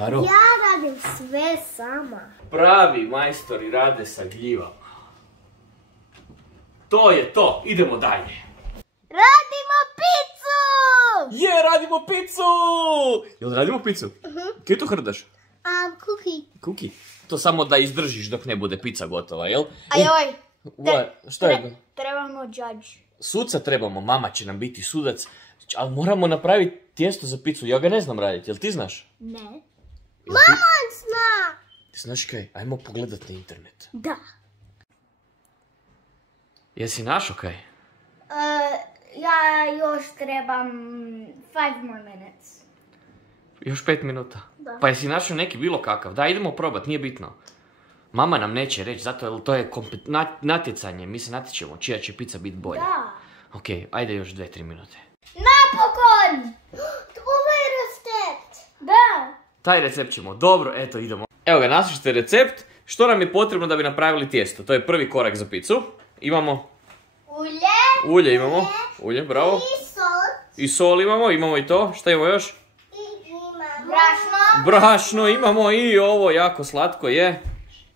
Laro? Ja radim sve sama. Pravi majstori rade sa gljivama. To je to, idemo dalje. Radimo picu! Radimo picu! Jel radimo picu? Kaj to hrdaš? Kuki. To samo da izdržiš dok ne bude pizza gotova, jel? A joj, Šta je? trebamo judge. Suca trebamo, mama će nam biti sudac, ali moramo napraviti tijesto za picu. Ja ga ne znam raditi, jel ti znaš? Ne. Mama zna! Ti znaš kaj? Ajmo pogledat na internet. Da. Jesi našao kaj? Ja još trebam 5 more minutes. Još 5 minuta? Da. Pa jesi našao neki bilo kakav? Da, idemo probat, nije bitno. Mama nam neće reći, zato jer to je natjecanje, mi se natječemo čija će pizza biti bolja. Da. Ok, ajde još 2-3 minute. Napokon! Ovaj recept! Da. Taj recept ćemo, dobro, eto idemo. Evo ga, naslušajte recept. Što nam je potrebno da bi napravili tijesto? To je prvi korak za picu. Imamo ulje imamo. Ulje, bravo. I sol. I sol imamo i to. Šta imamo još? I imamo Brašno imamo i ovo jako slatko je.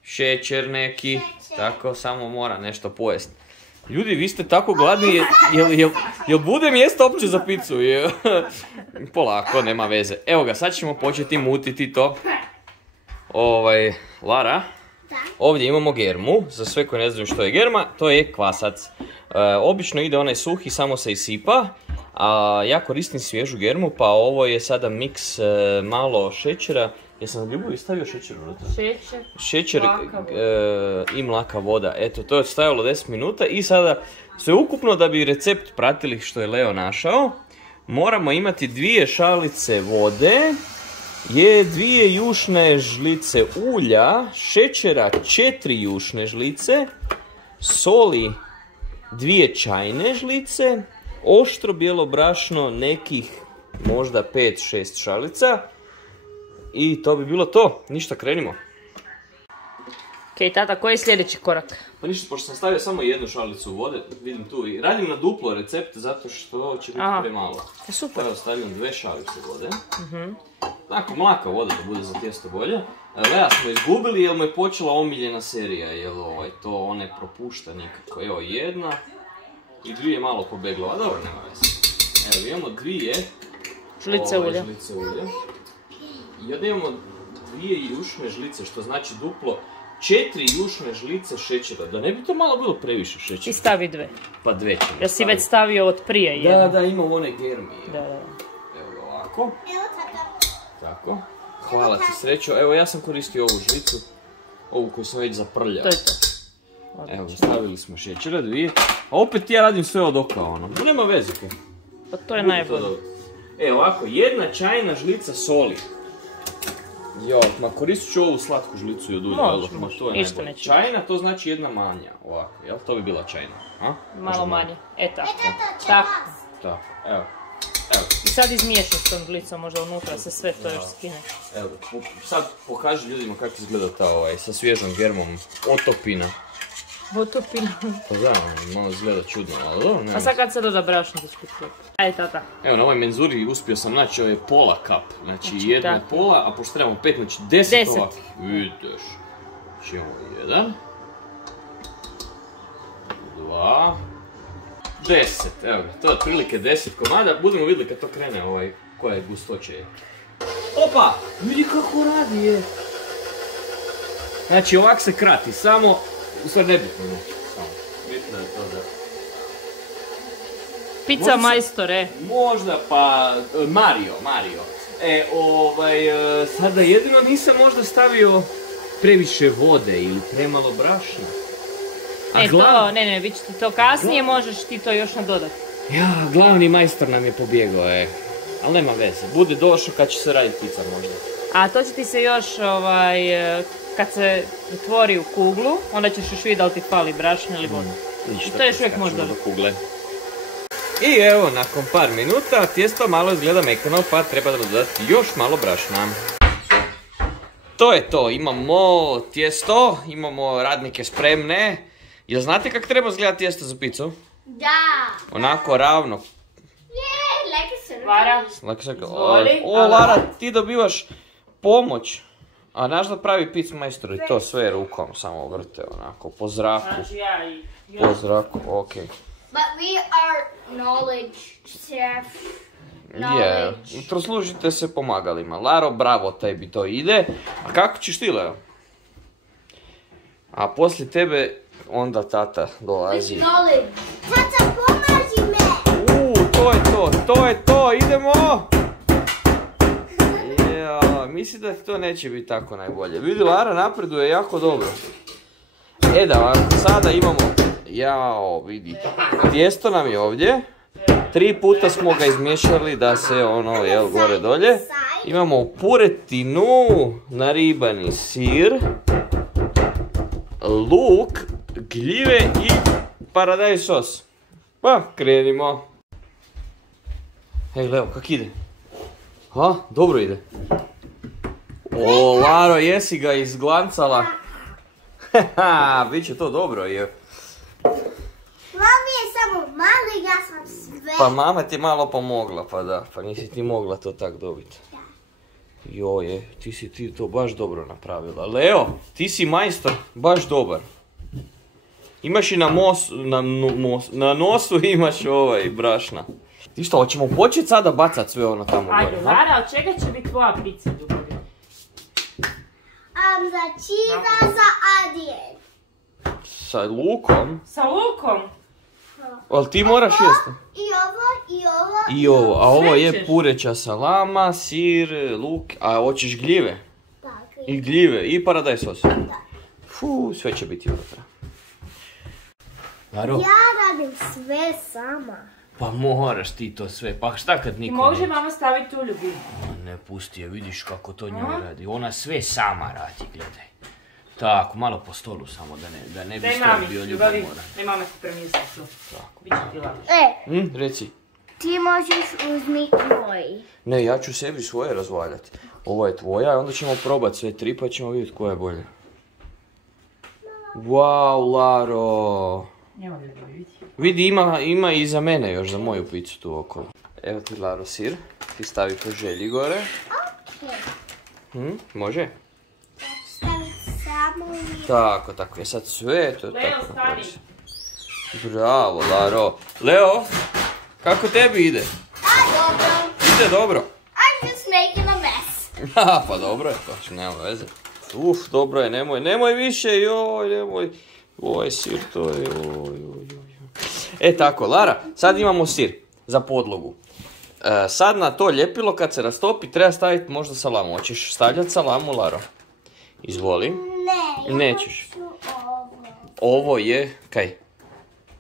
Šećer neki. Tako, samo mora nešto pojesti. Ljudi, vi ste tako gladni, jel bude mjesto uopće za picu? Polako, nema veze. Evo ga, sad ćemo početi mutiti to. Lara, ovdje imamo germu. Za sve koji ne znaju što je germa, to je kvasac. Obično ide onaj suhi, samo se isipa. A ja koristim svježu germu, pa ovo je sada miks malo šećera. Jesam ljubavi stavio šećer unutra? Šećer i mlaka voda. Eto, to je stajalo 10 minuta i sada sve ukupno da bi recept pratili što je Leo našao, moramo imati 2 šalice vode, 2 jušne žlice ulja, šećera 4 jušne žlice, soli 2 čajne žlice, oštro bijelo brašno nekih možda 5-6 šalica. I to bi bilo to. Ništa, krenimo. Ok, tata, koji je sljedeći korak? Pa ništa, pošto sam stavio samo 1 šalicu vode, vidim tu i radim na duplo recept zato što će biti premalo. Super. Evo, stavljam 2 šalice vode. Tako, mlaka voda da bude za tijesto bolje. Lea smo izgubili jer mu je počela omiljena serija, jer to on ne propušta nikako. Evo, 1 i 2 malo pobeglova, dobro, nema veze. Evo, imamo 2 žlice ulja. I onda imamo 2 jušne žlice, što znači duplo 4 jušne žlice šećera. Da ne bi to malo bilo previše šećera. I stavi 2. Pa 2 ćemo staviti. Ja si već stavio od prije jedno. Da, ima u one germi. Da. Evo ga ovako. Evo tata. Tako. Hvala ti, srećo. Evo, ja sam koristio ovu žlicu. Ovu koju sam već zaprljao. To je to. Evo, stavili smo šećera 2. A opet ja radim sve od oka, ono. Nema veze. Pa to je najbolje. Evo ovako, 1 čajna žlica soli. Jo, ma koristit ću ovu slatku žlicu i od ulja. Može, to je ništa najbolje. neće. Čajna, to znači 1 manja, ovako, jel? To bi bila čajna, a? Malo manje, tako. Tako. Tako, evo. I sad izmiješaj s tom žlicom, možda unutra se sve to još skine. Evo, sad pokaži ljudima kako izgleda ta sa svježom germom otopina. Otopina. Pa da, malo izgleda čudno, ali dobro, nema. A sad kad se doda brašno, to će biti to. Ajde, tata. Evo, na ovoj menzuri uspio sam naći ovaj pola kap. Znači 1 pola, a pošto trebamo 5, znači 10 ovakvih. Vidiš. Znači imamo 1, 2, 10. Evo ga, to je otprilike 10 komada. Budemo vidjeli kad to krene koja je gustoća je. Opa! Vidi kako radi je. Znači ovak se krati, samo... U stvari nebitno, samo. Bitno je to da... Pizza majstore. Možda pa... Mario. Sada jedino nisam možda stavio previše vode ili premalo brašna. Ne, vi ćete to kasnije, možeš ti to još nadodati. Ja, glavni majstor nam je pobjegao, ali nema veze, bude došao kad će se raditi pizza možda. A to će ti se još, kad se pretvori u kuglu, onda ćeš još vidjeti da li ti fali brašna ili voda. I to još uvijek može dodati. I evo, nakon par minuta, tijesto malo izgleda mekano, pa treba dodati još malo brašna. To je to, imamo tijesto, imamo radnike spremne. Jel znate kako treba izgledati tijesto za picu? Da. Onako ravno. Je, lekker se. Lara, O, Lara, ti dobivaš pomoć. A znaš da pravi pic majstori to sve rukom samo vrte onako, po zraku. Znači ja i... Po zraku, okej. But we are knowledge, chef. Je, proslužite se pomagalima. Laro, bravo, tebi to ide. A kako ćeš ti, Leo? A poslije tebe onda tata dolazi. Knowledge. Tata, pomaži me! To je to, idemo! Ja, mislim da to neće biti tako najbolje. Vidi, Lara napreduje jako dobro. Da, ovako, sada imamo... Jao, vidi. Tijesto nam je ovdje. 3 puta smo ga izmiješali da se ono, jel, gore dolje. Imamo puretinu, naribani sir, luk, gljive i paradajz sos. Pa, krenimo. Hej, Leo, kak ide? Ha, dobro ide. O, Laro, jesi ga izglancala? Haha, bit će to dobro, je. Mami je samo mali, ja sam sve. Pa mama ti malo pomogla, pa da, pa nisi ti mogla to tak dobiti. Joje, ti si to baš dobro napravila. Leo, ti si majstor, baš dobar. Imaš i na nosu imaš brašna. Ti što, hoćemo početi sada bacat sve ono tamo gore? Ajde, Lara, od čega će biti tvoja pizza ljubavi? Za čina za adijen. Sa lukom? Sa lukom? Ali ti moraš jesti. I ovo. A ovo je Svećeš. pureća salama, sir, luk, a hoćeš gljive? Tako I gljive, i paradajz sos. Fuu, sve će biti unutra. Laro, Ja radim sve sama. pa moraš ti to sve, pa šta kad I niko može neće? mama staviti uljubu. Ne pusti je, vidiš kako to njoj radi. Ona sve sama radi, gledaj. Tako, malo po stolu samo, da ne bi Daj stol mami, bio ljubavi. ljubomoran. Daj mama ti premisli tu. Tako. Biće ti lakše. Reci. Ti možeš uzmiti moj. Ne, ja ću sebi svoje razvaljati. Ovo je tvoja, onda ćemo probati sve 3 pa ćemo vidjeti koja je bolja. Wow, Laro. Nema ljubavi, vidi. Vidi, ima i za mene još, za moju picu tu okolo. Evo ti, Laro, sir. Ti stavi po želji gore. Može? Ja ću staviti samo Tako, je sad sve to Leo, tako. stani. Bravo, Laro. Leo, kako tebi ide? dobro. Ide dobro. I'm just making a mess. Pa dobro je to, nema veze. Dobro je, nemoj više, nemoj. Oj, sir, to je, tako, Lara, sad imamo sir za podlogu. Sad na to ljepilo kad se rastopi treba staviti možda salamu. Hoćeš stavljati salamu, Laro? Izvoli. Ne, Nećeš. hoću ovo. Ovo je, kaj?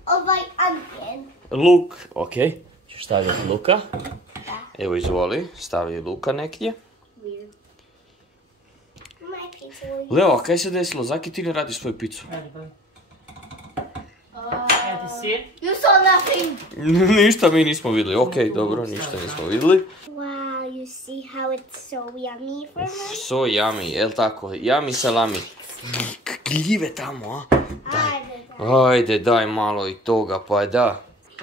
Ovaj onion. Luk, ok. Ćeš stavljati luka. Evo, izvoli, stavi luka nekdje. Leo, a kaj se desilo? Zaki ti ne radiš svoju picu? Ajde, bavi. Evo ti sir. You saw nothing. Ništa mi nismo vidjeli. Ok, dobro, ništa nismo vidjeli. Wow, you see how it's so yummy for me? So yummy, jel tako? Yummy salami. Gljive tamo, a? Ajde, daj malo i toga, pa da.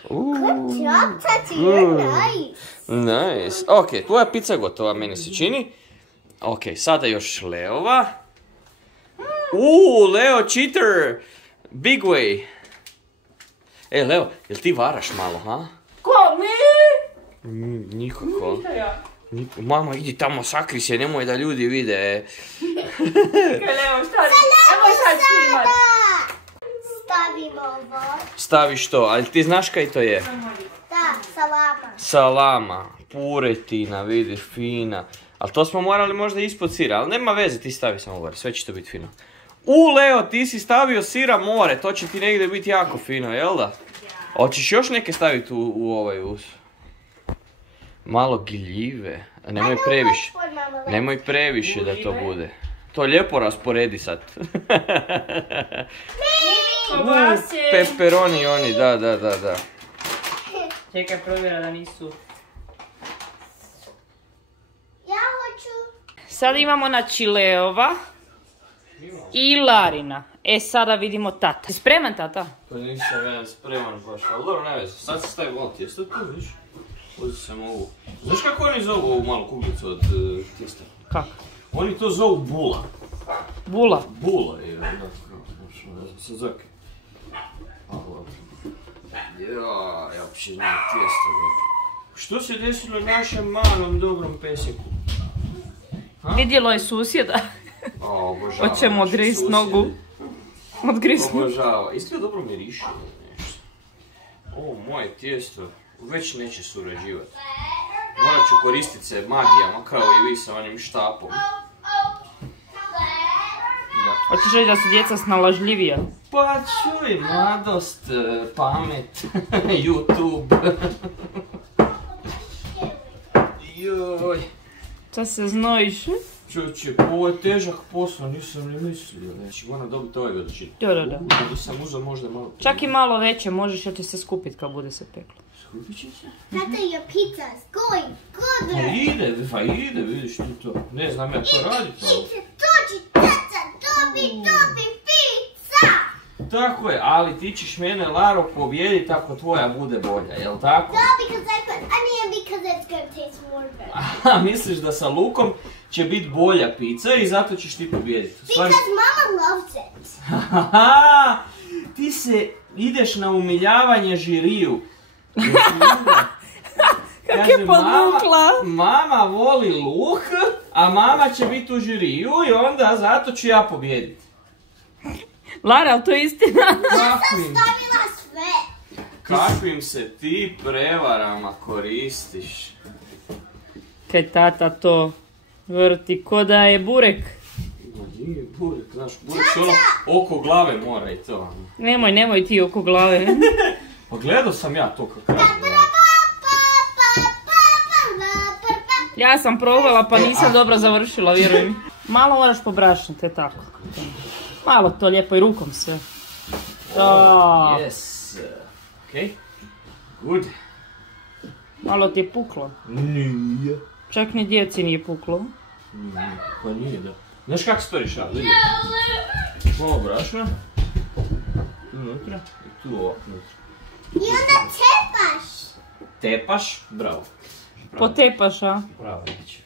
Good job, Tati, you're nice. Nice. Ok, tvoja pizza je gotova, meni se čini. Ok, sada još Leova. Leo cheater! Big way. Leo, jel ti varaš malo, ha? Ko, mi? Nikako. Šta ja? Mama, idi tamo, sakri se, nemoj da ljudi vide. Kaj, Leo, šta? Nemoj sad snimat. Stavimo ovo. Staviš to, ali ti znaš kaj to je? Da, salama. Salama, puretina, vidiš, fina. Ali to smo morali možda ispod sira, ali nema veze, ti stavi samo gore, sve će to biti fino. Leo, ti si stavio sira more, to će ti negdje biti jako fino, jel da? Hoćeš još neke staviti u ovaj us? Malo gljive, a nemoj previše. Nemoj previše da to bude. To lijepo rasporedi sad. Pepperoni oni, da. Čekaj, provjera da nisu. Ja hoću. Sada imamo znači Leova i Larina. Sada vidimo tata. Si spreman, tata? Pa nisam spreman baš, ali dobro, ne veze. Sad se stavi malo tijesta tu, viš? Uzi sam ovu. Znaš kako oni zovu ovu malu kuglicu od tijesta? Kako? Oni to zovu bula. Bula. Bula je, ne znam se zake. Ja uopće znam tijesto. Što se desilo našem malom dobrom pesjeku? Vidjelo je susjeda. Obožava. Hoćemo odgrist nogu. Odgrist nogu. Obožava. Izgleda dobro miriše nešto. Ovo moje tijesto već neće surađivati. Morat ću koristit se magijama kao i vi sa onim štapom. Hoćeš reći da su djeca snalažljivija? Pa čuj, mladost, pamet, YouTube. Joj. Šta se znojiš? Čuće, ovo je težak posao, nisam ni mislio. Znači, moram dobiti ovaj veličinu. Da. Da sam uzao možda malo... Čak i malo veće, možeš da će se skupit kad bude se peklo. Skupit će se? Tata, your pizza is going good. Pa ide, vidiš ti to. Ne znam ja ko radi to. Dođi, tata, dobi pizza. Tako je, ali ti ćeš mene, Laro, pobijediti ako tvoja bude bolja, jel tako? No, because because it's gonna taste more better. Aha, misliš da sa lukom će biti bolja pizza i zato ćeš ti pobijediti. Because mama loves it. Haha, ti se ideš na umiljavanje žiriju. Kak je podvukla? Mama voli luk, a mama će biti u žiriju i onda zato ću ja pobijediti. Lara, ali to je istina. Stavila sve. Kakvim se ti prevarama koristiš? Kaj tata to vrti ko da je burek. Nije burek, znaš, burek se ono oko glave mora i to. Nemoj ti oko glave. Pa gledao sam ja to kako radi. Ja sam probala pa nisam dobro završila, vjerujem. Malo moraš pobrašniti, tako. Malo to lijepo i rukom sve. Yes. Ok. Good. Malo ti je puklo. Nije. Čak ni djeci nije puklo. Pa nije, da. Znaš kako se to rješava, vidi. Malo brašna. Tu unutra i tu ovak unutra. I onda tepaš. Tepaš? Bravo. Potepaš, a? Bravo, znači.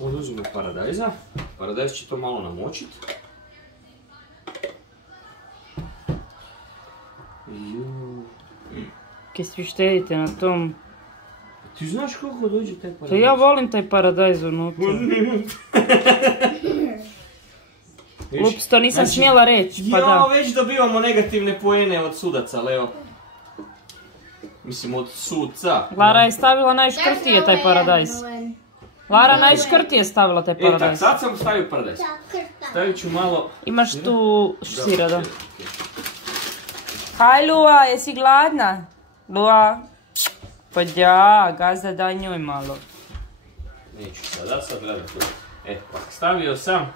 Onda uzmemo paradajza. Paradajz će to malo namočit. Kaj svi štedite na tom? Ti znaš koliko dođe taj paradajz? To ja volim taj paradajz unutra. Ups, to nisam smjela reći, pa da. Već dobivamo negativne poene od sudaca, Leo. Mislim, od sudca. Lara je stavila najškrtije taj paradajz. Lara najškrtije stavila taj paradajz. Sad sam stavio paradajz. Stavit ću malo... Imaš tu sira, da. Haj, Lua, jesi gladna? Lua? Pa ja, gazda daj njoj malo. Neću sada, sad gledam tu. Stavio sam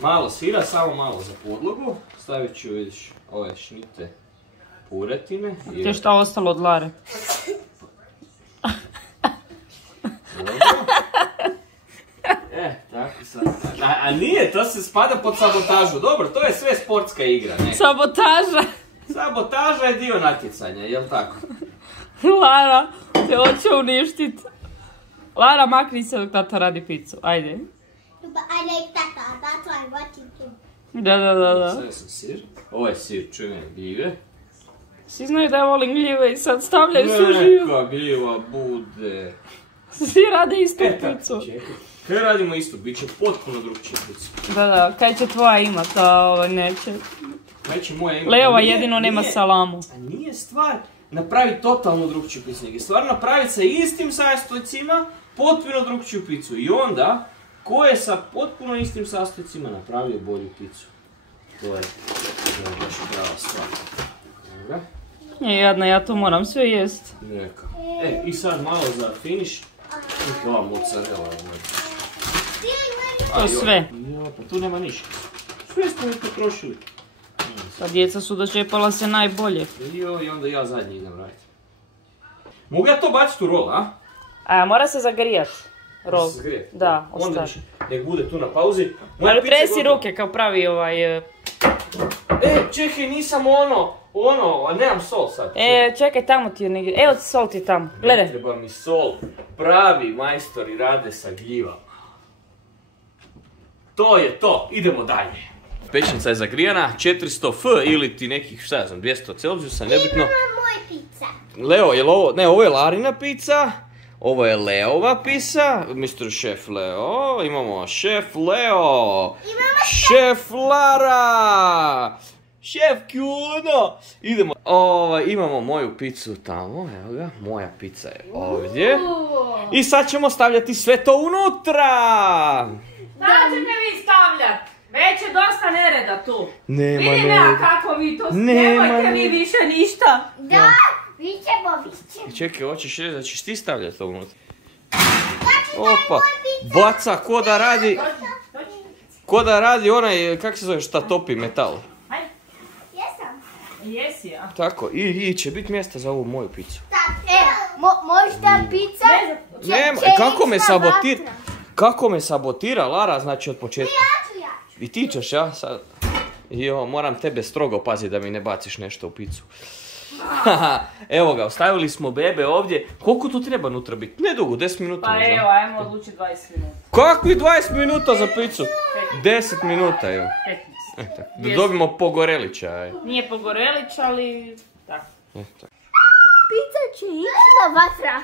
malo sira, samo malo za podlogu. Stavit ću, vidiš, ove šnite puretine. To je šta ostalo od Lare. Tako sad. A nije, to se spada pod sabotažu. Dobro, to je sve sportska igra, ne? Sabotaža! Sabotaža je dio natjecanja, jel tako? Lara te hoće uništit. Lara, makni se dok tata radi pizzu, ajde. But I like tata, that's why I want you to. Da. Stavio sam sir. Ovo je sir, čuj mene, gljive. Svi znaju da ja volim gljive i sad stavljaju su živu. Neka gljiva bude. Svi rade istu pizzu. Kaj radimo isto, bit će potpuno drugčija pizza. Da, kaj će tvoja imat, a neće. Kaj će moja imat? Leova jedino nema salamu. A nije stvar napraviti totalno drugčiju pizzu, nego je stvar napraviti sa istim sastojcima potpuno drugčiju pizzu. I onda, ko je sa potpuno istim sastojcima napravio bolju pizzu? To je baš prava stvar. Dobro. Nije jadna, ja to moram sve jest. Neka. I sad malo za finish. Ova mozzarella. To sve. Pa tu nema ništa. Sve smo mi potrošili. Pa djeca su dočepala se najbolje. I onda ja zadnji idem raditi. Mogu ja to baciti u rol, a? Mora se zagrijat. Rol. Da, ostavi. Nek bude tu na pauzi. Ali tresi ruke kao pravi Čekaj, nisam nemam sol sad. Čekaj, tamo ti je negdje. Evo ti sol ti tamo, gledaj. Ne treba mi sol. Pravi majstori rade sa gljivama. to je to, idemo dalje. Pećnica je zagrijana, 400 F ili ti nekih, šta ja znam, 200 Celzijusa, nebitno. Imamo moj pizza. Leo, je li ovo, ne, ovo je Larina pizza, ovo je Leova pizza, Mr. Chef Leo, imamo Chef Leo, Chef Lara, Chef Kuno, idemo, imamo moju pizzu tamo, evo ga, moja pizza je ovdje. I sad ćemo stavljati sve to unutra. Da ćete vi stavljat? Već je dosta nereda tu. Nema vidim ja kako vi to, nemojte vi više ništa. Da, vi ćemo. Čekaj, hoćeš reći da ćeš ti stavljati to unutra? Opa, baca ko da radi onaj, kak se zove, šta topi metal. Jesam. Jesi, ja. Tako, i će biti mjesta za ovu moju picu. Možda pizza? Nema, kako me sabotira Lara, znači od početka. Ja ću. I ti ćeš, ja sad. Jo, moram tebe strogo paziti da mi ne baciš nešto u picu. Evo ga, ostavili smo bebe ovdje. Koliko tu treba unutra biti? Ne dugo, 10 minuta. Pa evo, ajmo odlučiti 20 minuta. Kakvi 20 minuta za picu? 10 minuta, evo. 15. Da dobimo pogorelića. Nije pogorelić, ali tako. Pizza će ići na vatra.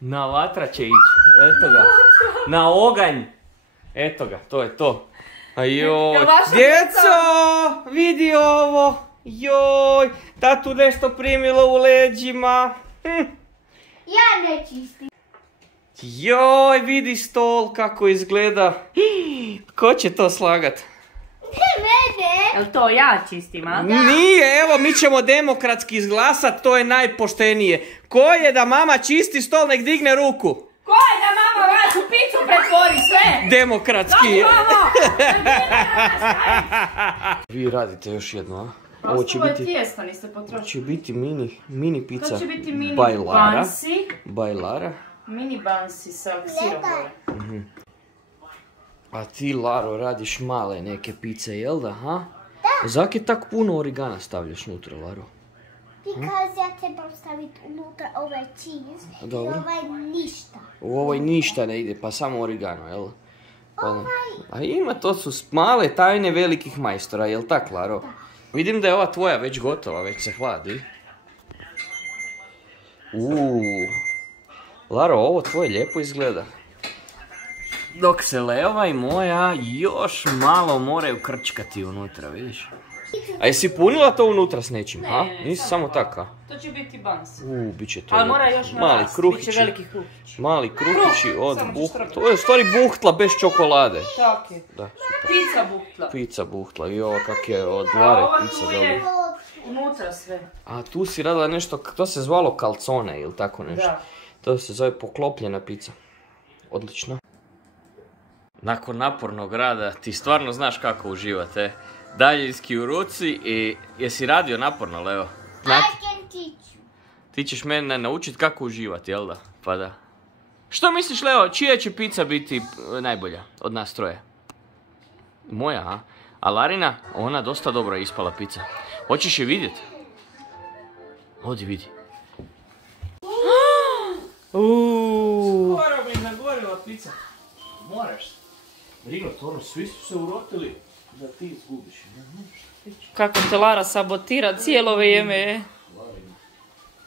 Na vatra će ići, eto ga. Na oganj. Eto ga, to je to. Ajoj, djeco, vidi ovo. Joj, tatu nešto primilo u leđima. Ja ne čistim. Joj, vidi stol kako izgleda. Ko će to slagat? Mene. Jel to ja čistim, a? Nije, evo, mi ćemo demokratski izglasat, to je najpoštenije. Ko je da mama čisti stol, nek digne ruku. Ko je da mama vašu picu pretvori sve? Demokratski. Mama! Vi radite još jedno, a? Ovo će biti tijesto, niste potrošili. Će biti mini pizza. To će biti mini Bajlara. bansi. Bajlara. Mini bansi sa sirom gore. A ti, Laro, radiš male neke pice, jel da, ha? Da. Zak je tak puno origana stavljaš unutra, Laro? Because ja trebam staviti unutra ovaj cheese i ovaj ništa. U ovoj ništa ne ide, pa samo origano, jel? A ima, to su male tajne velikih majstora, jel tak, Laro? Da. Vidim da je ova tvoja već gotova, već se hladi. Laro, ovo tvoje lijepo izgleda. Dok se Leova i moja još malo moraju krčkati unutra, vidiš? A jesi punila to unutra s nečim, ha? Nisi samo taka? To će biti bans. Bit će to. Ali mora još narast, bit će veliki kruhići. Mali kruhići od buhtla. To je u stvari buhtla bez čokolade. Tako je. Da, super. Pizza buhtla. Pizza buhtla, jo, kak je od Lare pizza dobro. Unutra sve. A tu si radila nešto, to se zvalo calzone ili tako nešto. Da. To se zove poklopljena pizza. Odlično. Nakon napornog rada ti stvarno znaš kako uživate. Daljinski u ruci i jesi radio naporno, Leo? I can teach you. Ti ćeš mene naučiti kako uživati, jel da? Pa da. Što misliš, Leo, čija će pizza biti najbolja od nas troje? Moja, a? A Larina, ona dosta dobro je ispala pizza. Hoćeš je vidjeti? Odi vidi. Skoro mi nagorila pizza. Moraš. Rigo, Toro, svi su se urotili da ti izgubiš. Kako te Lara sabotira cijelo vrijeme.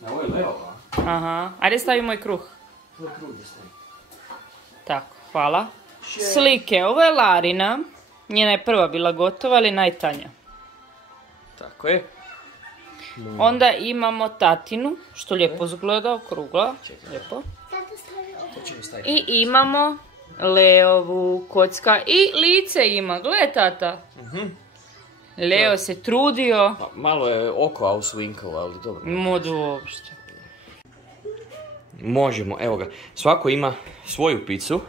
Ovo je Leo, a? Aha, ajde stavi moj kruh. Tvoj kruh da stavi. Tako, hvala. Slike, ovo je Larina. Njena je prva bila gotova, ali najtanja. Tako je. Onda imamo tatinu, što lijepo izgleda, okrugla. Lijepo. I imamo Leovu, kocka i lice ima. Gle, tata. Leo se trudio. Malo je oko auswinkalo, ali dobro. Modu uopšte. Možemo, evo ga. Svako ima svoju picu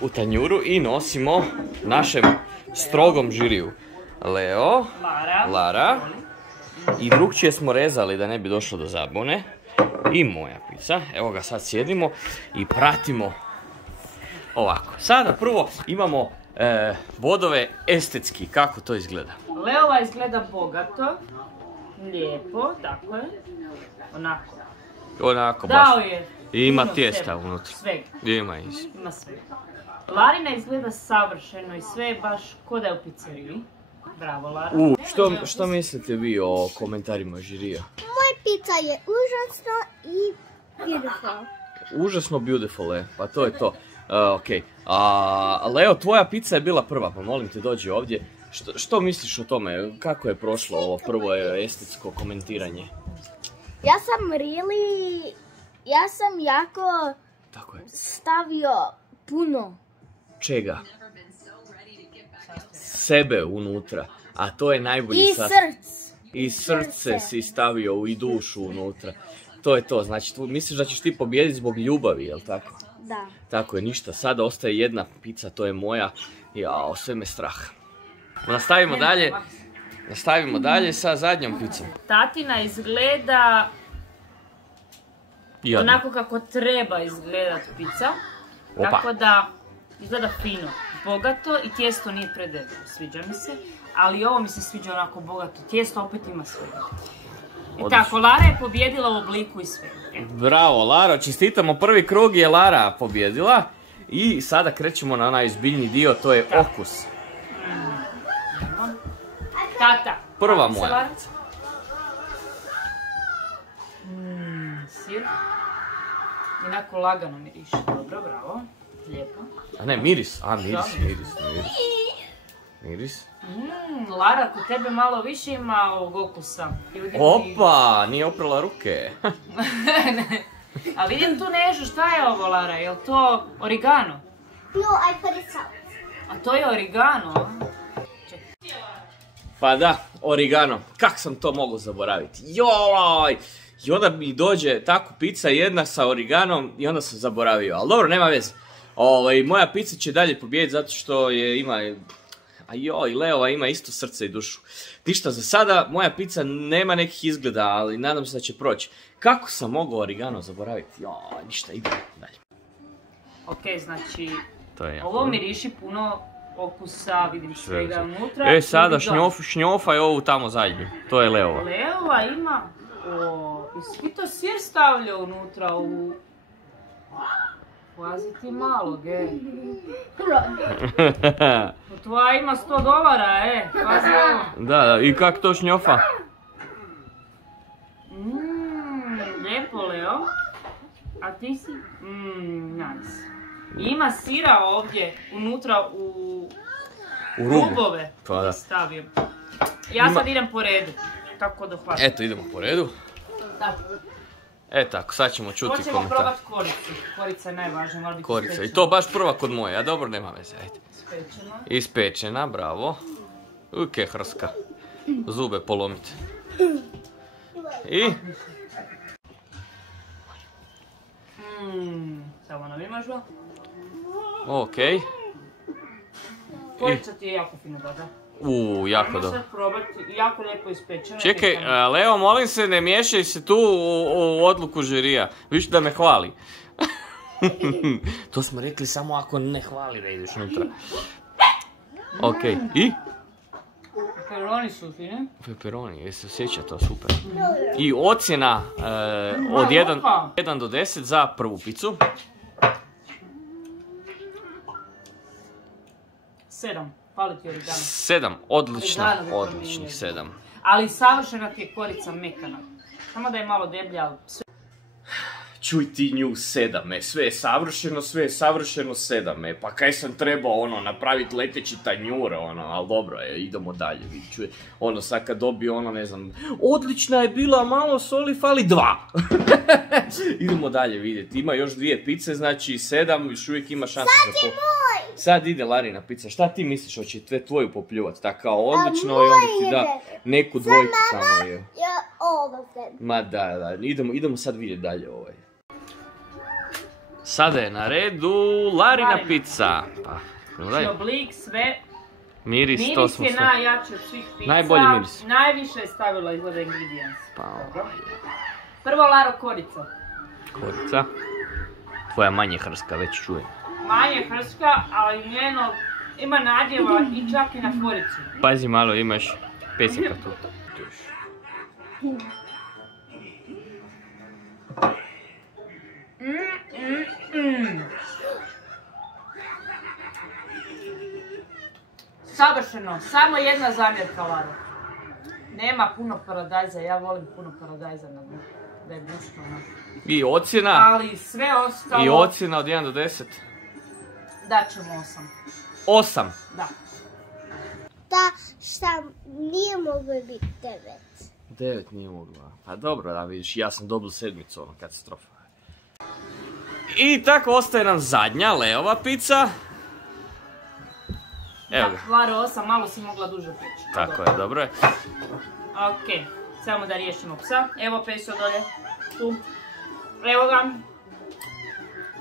u tanjuru i nosimo našem strogom žiriju. Leo, Lara i drugčije smo rezali da ne bi došlo do zabune. I moja pizza. Evo ga, sad sjedimo i pratimo ovako. Sada prvo imamo bodove estetski. Kako to izgleda? Leova izgleda bogato. Lijepo, tako je. Onako. Onako baš. Dao je. I ima tijesta unutra. Svega. Ima sve. Larina izgleda savršeno i sve je baš ko da je u pizzeriji. Bravo, Lara. Što mislite vi o komentarima žirija? Moja pizza je užasno i beautiful. Užasno beautiful, pa to je to. Okej. Leo, tvoja pizza je bila prva, pa molim te dođi ovdje. Što misliš o tome? Kako je prošlo ovo prvo estetsko komentiranje? Ja sam jako Tako je. stavio puno. Čega? Sebe unutra, a to je najbolji I srce. I srce si stavio i dušu unutra. To je to, znači misliš da ćeš ti pobijediti zbog ljubavi, jel tako? Da. Tako je, ništa, sada ostaje jedna pizza, to je moja. Jao, sve me strah. Nastavimo dalje sa zadnjom pizzom. Tatina izgleda Jadno. onako kako treba izgledat pizza. Opa. Tako da izgleda fino, bogato i tijesto nije predebelo, sviđa mi se. Ali ovo mi se sviđa onako bogato, tijesto opet ima svega. I tako, Lara je pobjedila u obliku i svega. Bravo, Lara, čestitamo, prvi krug je Lara pobjedila. I sada krećemo na onaj ozbiljni dio, to je okus. Tata. Prva moja. Sir. Inako lagano miriše, dobro, bravo. Lijepo. A ne, miris. Miris. Lara, kod tebe malo više ima ovog okusa. Opa, nije oprala ruke. A vidim tu nešto, šta je ovo, Lara? Je li to origano? No, I put it salt. A to je origano? Pa da, origano. Kak sam to mogao zaboraviti? Joj! I onda mi dođe tako pizza jedna sa origanom i onda sam zaboravio. Ali dobro, nema veze. Moja pizza će dalje pobijediti zato što ima... A joj, Leova ima isto srce i dušu. Ništa, za sada moja pizza nema nekih izgleda, ali nadam se da će proći. Kako sam mogao origano zaboraviti? Joj, ništa, idemo dalje. Ok, znači, To je ovo miriši puno okusa, vidim svega unutra. Sada šnjofaj ovu tamo zadnju. To je Leova. Leova ima... Jesi ti to sir stavljao unutra u... Pazi ti malo, ge. Tvoja ima $100, pazi ovo. Da, i kak to šnjofa? Lijepo, Leo. A ti si? Nice. Ima sira ovdje, unutra u rubove. Pa da. Stavio. Ja sad idem po redu, tako da hvatam. Eto, idemo po redu. Tako, sad ćemo čuti komentar. Hoćemo probat koricu. Korica je najvažnija, mora biti Korica, ispečena. i to baš prva kod moje, a dobro, nema veze, ajde. Ispečena. Ispečena, bravo. Uke hrska. Zube polomite. I? Samo nam imaš ga. Okej. Korica ti je jako fina, da. Jako Ajmo dobro. sad probati, jako lijepo ispečena. Čekaj, Leo, molim se, ne miješaj se tu u odluku žirija. Viš da me hvali. To smo rekli samo ako ne hvali da ideš unutra. Okej, i? Pepperoni su fine. Pepperoni, jesi osjeća to, super. I ocjena od 1 do 10 za prvu picu. 7, fali ti origano. 7, odlično, Origano bi odličnih promijenio. 7. Ali savršena ti je korica mekana. Samo da je malo deblja, ali sve... Čuj ti nju 7, sve je savršeno 7, pa kaj sam trebao napraviti leteći tanjur, ali dobro idemo dalje, čuj, sad kad dobije ne znam, odlična je bila, malo soli, fali 2. Idemo dalje vidjeti, ima još 2 pice, znači 7, još uvijek ima šanse za to. Sad ide Larina pizza, šta ti misliš, hoće tvoju popljuvati, tako kao odlično i onda ti da neku dvojku samo je. All of them. Ma da, idemo sad vidjeti dalje ovaj. Sada je na redu Larina pizza. Znači oblik, sve. Miris, to smo Miris je sve. najjači od svih pizza. Najbolji miris. Najviše je stavila izgleda ingredients. Pa, Prvo Laro korica. Korica. Tvoja manje hrska, već čujem. Manje hrska, ali njeno ima nadjeva i čak i na koricu. Pazi malo, imaš pesika tu. Savršeno, samo jedna zamjerka, Lara. Nema puno paradajza, ja volim puno paradajza na dnu, da je bučno. I ocjena? Ali sve ostalo... I ocjena od 1 do 10? Daćemo 8. 8? Da. Da, šta nije moglo biti 9. 9 nije mogla. Pa dobro, da vidiš, ja sam dobio 7, ono, katastrofa. I tako ostaje nam zadnja, Leova pizza. Evo ga. Da, Lara 8, malo si mogla duže peći. Tako je, dobro je. Ok, samo da riješimo psa. Evo peso dolje, tu. Evo ga.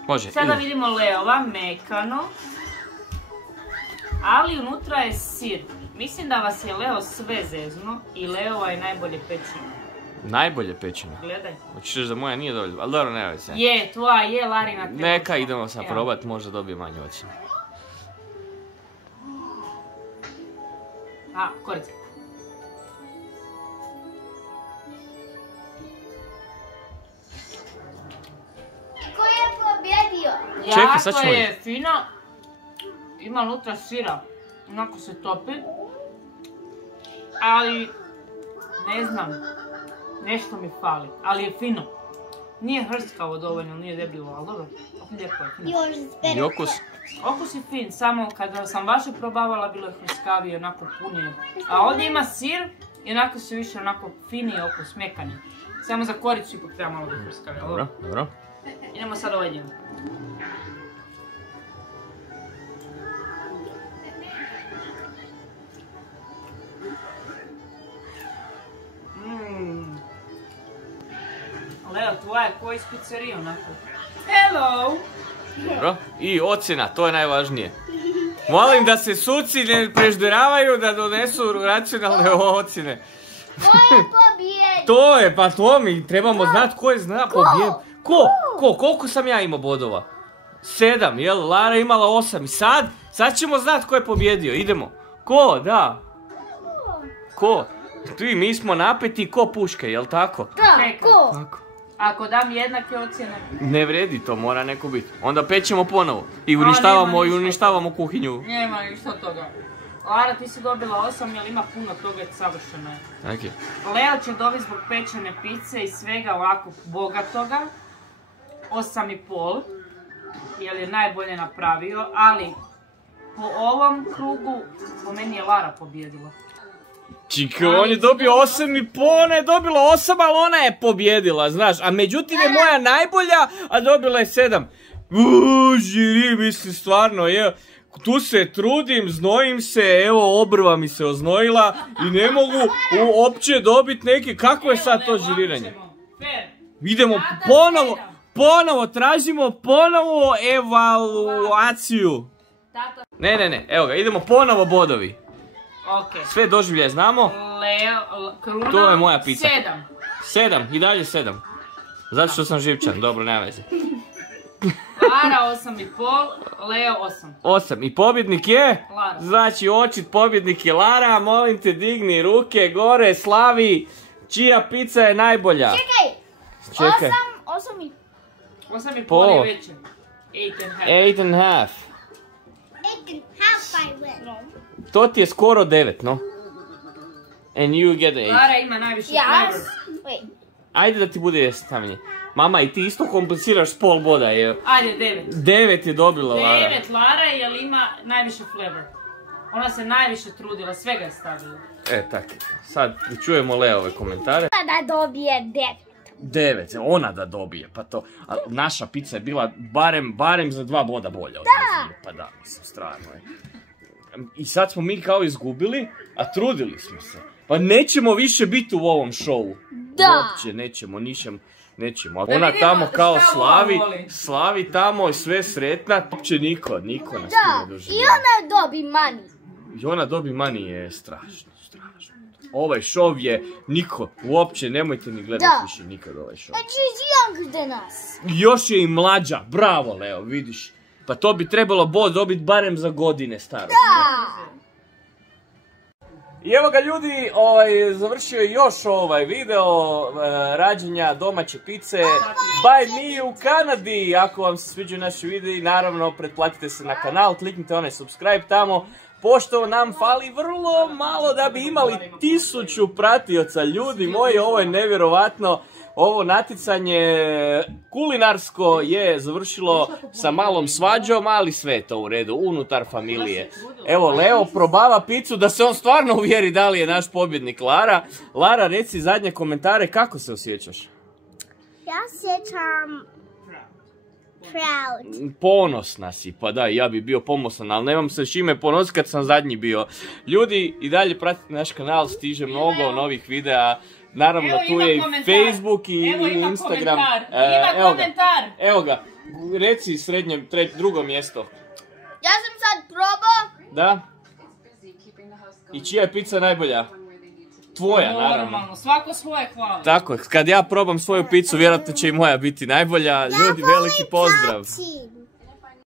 Može. Sada vidimo Leova, mekano. Ali unutra je sir. Mislim da vas je Leo sve zezno i Leova je najbolje pečeno. Najbolje pečeno? Gledaj. Hoćeš reći da moja nije dovoljno, ali dobro, ne se. Je, tvoja je, Larina treba. Neka, idemo sad probat, možda dobije manje ocjenu. A, korice. Ko je pobjedio? Čekaj, sad ćemo Jako je fino. Ima unutra sira. Onako se topi. Ali, ne znam. Nešto mi fali. Ali je fino. Nije hrskavo dovoljno, nije debilo, ali dobro. Lijepo je fino. I okus? Okus je fin, samo kada sam vaše probavala bilo je hrskavije, onako punije. A ovdje ima sir i onako se više onako finiji okus, mekani. Samo za koricu ipak treba malo da hrskavije. Dobro, dobro. Idemo sad ovaj dio. Leo, tvoja je ko iz pizzerije onako. Hello! Dobro. I ocjena, to je najvažnije. Molim da se suci ne prežderavaju da donesu racionalne ocjene. Ko je pobjedio? To je, pa to mi trebamo znati ko je zna pobjed. Ko? Koliko sam ja imao bodova? 7, jel? Lara imala 8 i sad ćemo znati ko je pobjedio. Idemo. Ko? Da. Ko? Ti, mi smo napeti ko puške, jel tako? Da, ko? Tako. Ako dam jednake ocjene... Ne vredi, to mora neko biti. Onda pećemo ponovo. I uništavamo kuhinju. Nema ništa od toga. Lara, ti si dobila 8 jer ima puno toga, savršeno je. Okay. Leo će dobiti zbog pečene pice i svega ovako bogatoga 8,5 jer je najbolje napravio, ali po ovom krugu po meni je Lara pobjedila. Čika, on je dobio 8,5, ona je dobila 8, ali ona je pobjedila, znaš. A međutim je moja najbolja, a dobila je 7. Žiri, mislim, stvarno, je. Tu se trudim, znojim se, evo obrva mi se oznojila i ne mogu uopće dobiti neke, kako je sad to žiriranje? Idemo ponovo, tražimo ponovo evaluaciju. Ne, evo ga, idemo ponovo bodovi. Sve doživljaje znamo. Kruna, to je moja pizza. 7. 7, i dalje 7. Zato što sam živčan, dobro, nema veze. Lara 8,5, Leo 8. 8, i pobjednik je? Lara. Znači, očit pobjednik je Lara, molim te digni ruke gore, slavi, čija pizza je najbolja? Čekaj. 8,5 je veće. 8,5. 8,5 I win. To ti je skoro 9, no? And you get 8. Lara ima najviše flavor. Ajde da ti bude stavljanje. Mama, i ti isto kompliciraš s pol boda, je. Ajde, 9. 9 je dobila Lara. 9 Lara jer ima najviše flavor. Ona se najviše trudila, svega je stavila. Tak, sad čujemo Leove komentare. Da dobije 9. 9, ona da dobije, pa to. A naša pizza je bila barem za 2 boda bolja. Pa da, mislim, strano je. I sad smo mi kao izgubili, a trudili smo se. Pa nećemo više biti u ovom šovu. Da. Uopće nećemo, nećemo. Ona tamo kao slavi tamo i sve sretna. Uopće niko nas ne doživio. I ona dobi money. I ona dobi money je strašno. Ovaj šov je niko, uopće nemojte ni gledati više nikad ovaj šov. And she's younger than us. Još je i mlađa, bravo Leo, vidiš. Pa to bi trebalo bod dobiti barem za godine starosti. I evo ga ljudi, završio je još ovaj video rađenja domaće pice by me u Kanadi. Ako vam se sviđaju naši videi, naravno pretplatite se na kanal, kliknite onaj subscribe tamo, pošto nam fali vrlo malo da bi imali 1000 pratioca. Ljudi moji, ovo je nevjerovatno. Ovo natjecanje kulinarsko je završilo sa malom svađom, ali sve je to u redu, unutar familije. Evo, Leo probava picu da se on stvarno uvjeri da li je naš pobjednik Lara. Lara, reci zadnje komentare, kako se osjećaš? Ja sjećam proud. Ponosna si, pa da, ja bi bio ponosan, ali nemam se s čime ponositi kad sam zadnji bio. Ljudi, i dalje pratite naš kanal, stiže mnogo novih videa. Naravno, evo, tu je i komentar. Facebook i evo, Instagram. Ima komentar. Evo ga, reci srednje, drugo mjesto. Ja sam sad probao. Da? I čija je pizza najbolja? Tvoja, naravno. Normalno, svako svoje hvali. Tako, kad ja probam svoju picu, vjerojatno će i moja biti najbolja. Ljudi, veliki pozdrav. Tačin.